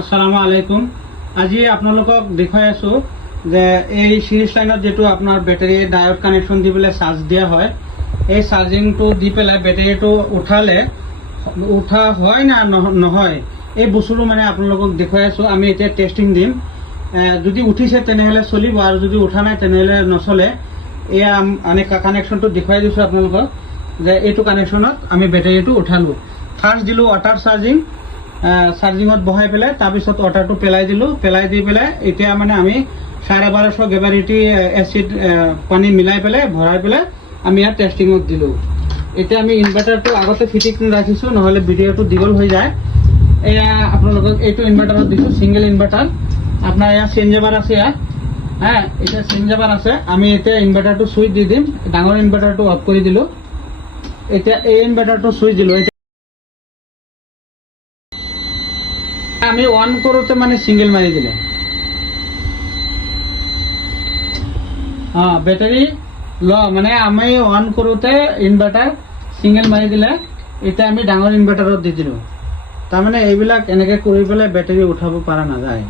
আসসালামু আলাইকুম। আজি আপোনালোকক দেখাই আছো যে এই সিরিজ লাইনত যেটো আপনার ব্যাটারি ডায়োড কানেকশন দি পেলাই চার্জ দিয়া হয়, এই চার্জিংটো দি পেলাই ব্যাটারিটো উঠা হয় না নহয় এই বস্তুটো মানে আপোনালোকক দেখাই আছো। আমি এতিয়া টেস্টিং দিম, যদি উঠিছে তেনেহলে চলিব আর যদি উঠা নাই তেনেহলে নচলে। এয়া মানে কানেকশনটো দেখাই দিছো আপোনালোকক যে এইটো কানেকশনত আমি ব্যাটারিটো উঠালো। ফার্স্ট দিলো ওয়াটার চার্জিংত বহাই পেলাই তাৰপিছত ওয়াটাৰটো পেলাই দিলো, পেলাই দি পেলাই এতিয়া মানে আমি 1250 গ্ৰেভিটি এসিড পানী মিলাই পেলাই ভৰাই পেলাই আমি ইয়াত টেস্টিংত দিলো। এতিয়া আমি ইনভাৰ্টাৰটো আগতে ফিটিং ৰাখিছো, নহলে ভিডিওটো দীঘল হৈ যায়। এয়া আপোনালোকক এইটো ইনভার্টারত দিছো, সিঙ্গেল ইনভার্টার। আপনার ইয়াত চেঞ্জেভার আছে, ইয়াত এটা চেঞ্জেভার আছে। আমি এতিয়া ইনভার্টারটো সুইচ দি দিম। ডাঙৰ ইনভাৰ্টাৰটো অফ কৰি দিলো। এতিয়া এই ইনভাৰ্টাৰটো সুইচ দিলো। আমি অন কৰোতে মানে সিঙ্গেল মাৰি দিলে ব্যাটাৰি মানে আমি অন কৰোতে ইনভাৰ্টাৰ সিঙ্গেল মাৰি দিলে। এতিয়া আমি ডাঙৰ ইনভাৰ্টাৰত দি দিলো। তাৰমানে এইবিলাক এনেকে কৰি পেলাই ব্যাটাৰি উঠাব পৰা নাযায়।